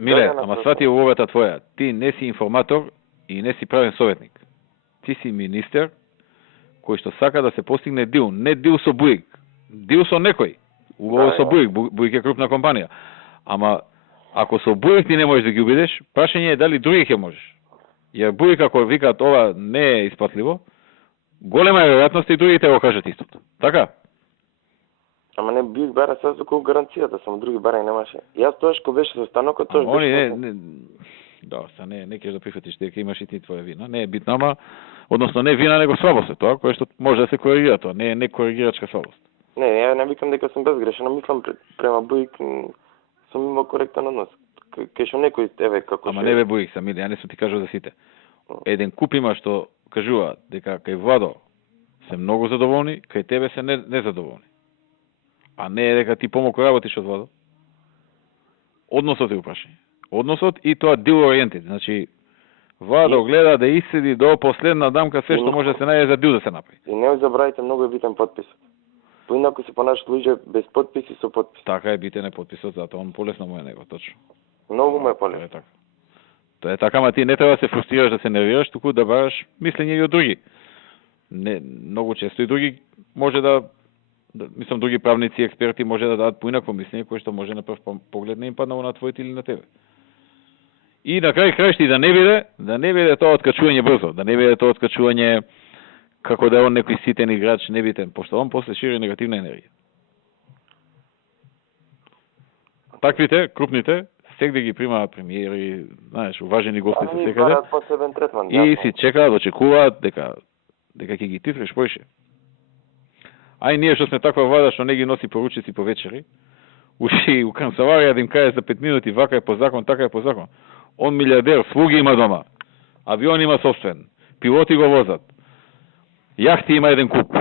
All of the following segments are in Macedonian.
Миле, ама свати улогата твоја. Ти не си информатор и не си правен советник. Ти си министер кој што сака да се постигне дил. Не дил со Буик. Дил со некој. Уговор со Буик. Буик е крупна компанија. Ама, ако со Буик ти не можеш да ги убедиш, прашање е дали други ќе можеш. Jer Буик, ако викат ова не е испатливо, голема е веројатност и другите го кажат истото. Така? Ама не Буик бара се за колку гаранцијата, само други бара и немаше. Јас тоаш кој беше со станокот, тоаш беше... Да, не ќе да прифатиш дека имаш и ти твоја вина. Не е битна, ама односно не вина, него слабост е тоа, кое што може да се коригира тоа, не е некоригирачка слабост. Не, ја не викам дека сум безгрешен, мислам према Буик сум имал коректен однос. Кај што некој еве како Ама не бе Буик сам, ја не сум ти кажал за сите. Еден куп има што кажува дека кај Владо се многу задоволни, кај тебе се незадоволни. А не е дека ти помалку работиш од Владо. Односот е упрашање. Односот и тоа deal oriented. Значи, Владо гледа да иседи до последна дамка се што може да се најде за дил да се направи. И не забравајте, многу е битен подписот. Поинаку се понашат луѓе без подпис и со подпис. Така е, битен е подписот, затоа он полесно му е него, точно. Многу му е полесно. Тоа е така. Тоа е така, ама ти не треба да се фрустрираш, да се нервираш, туку да бараш мислење и од други. Не, многу често и други може мислам, други правници и експерти може да дадат поинакво мислење, кое што може на прв поглед не им паднало на твоите или на тебе. И на крај крајшти да не биде тоа откачување брзо, да не биде тоа откачување како да е он некој ситен играч, небитен, пошто он после шири негативна енергија. Таквите, крупните, сегде ги примаат премиери, знаеш, уважени гости се секаде. И си чекаат, очекуваат дека ќе ги титриш поише. Ај ние што сме таква влада што не ги носи поручици по вечери, уши у канцеларија да им каже за 5 минути вака е по закон, така е по закон. Он милиардер, слуги има дома, авион има собствен, пилоти го возат, јахти има еден куп.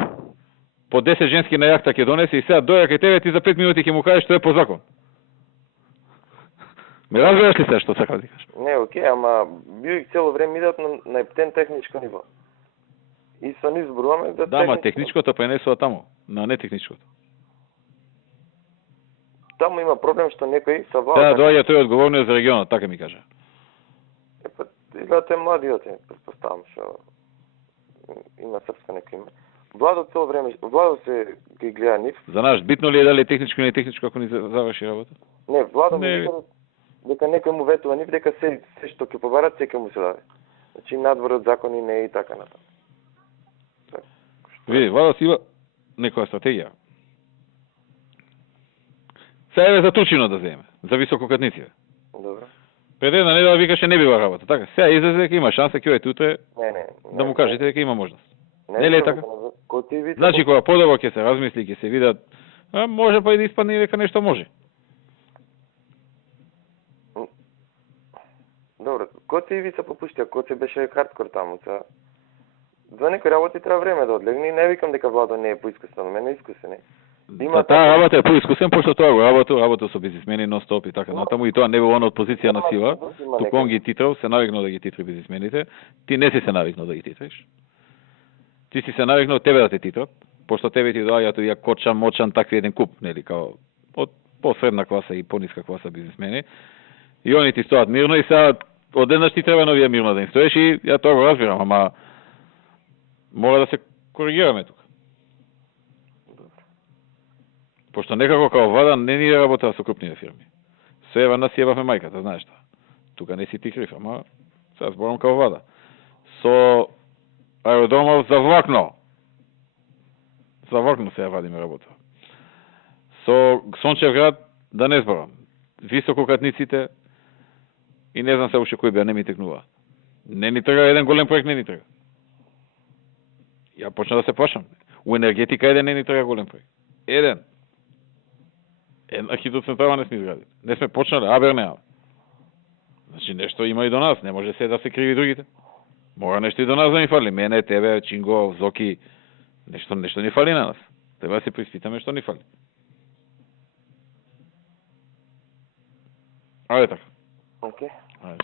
По 10 женски на јахта ќе донесе и сега доја кај тебе ти за 5 минути ќе му кажеш што е по закон. Ме разбираш ли се што сакам да кажеш? Не, окей, ама Буик цело време идат на ептен техничко ниво. И са ни зборуваме да... Да, ама техничкото пренесува таму, на нетехничкото. Таму има проблем што некој са влада... Да, доаѓа тој одговорниот за регионот, така ми кажа. Изгледате младиот, предпоставам, што има српско некој име. Владо цело време, Владо се ги гледа нив. За нас битно ли е дали е техничко или не техничко ако ни заврши работа? Не, Владо не... дека некој му ветува нив, дека се што ќе побарат, сека му се даде. Значи надвор од закони не е и така натаму. Види, Владо си има некоја стратегија. Сега е за Турчино да земе, за висококатниците. Добро. Пред една недела викаше не била работа, така? Сега излезе дека има шанса ќе ојте утре да му кажете дека има можност. Не ли е така? Значи кога подобро ќе се размисли, ќе се видат, може па и да испадне дека нешто може. Добро, Коци и ви се попуштија, Коци беше хардкор таму, за некои работи треба време да одлегне и не викам дека Владо не е поискусен, но мене искусен е. За таа работа е поискусен, пошто тоа го работил со бизнисмени нон-стоп и така натаму, и тоа не било од позиција на сила, туку он ги титрал, се навикнал да ги титри бизнисмените, ти не си се навикнал да ги титриш. Ти си се навикнал тебе да те титрат, пошто тебе ти доаѓаат овие Кочан, Мочан, такви еден куп, нели, као од посредна класа и пониска класа бизнисмени, и они ти стоат мирно и сега одеднаш ти треба новија мирно да им стоеш и ја тоа го разбирам, ама мора да се коригираме тука. Пошто некако као влада не ни работа со крупниве фирми. Се ева нас јебавме мајката, знаеш што. Тука не си ти крив, ама сега зборам као влада. Со аеродромов за влакно. За влакно се ја вадиме работа. Со Сончев град да не зборам. Висококатниците и не знам се уште кој беа, не ми текнува. Не ни трга еден голем проект, не ни трга. Ја почна да се плашам. У енергетика еден не ни трга голем проект. Еден. Една хидроцентрала не сме изградили. Не сме почнали, абер неа. Значи нешто има и до нас, не може се да се криви другите. Мора нешто и до нас да ни фали. Мене, тебе, Чинго, Зоки, нешто ни фали на нас. Треба да се приспитаме што ни фали. Ајде така. Окей. Ајде.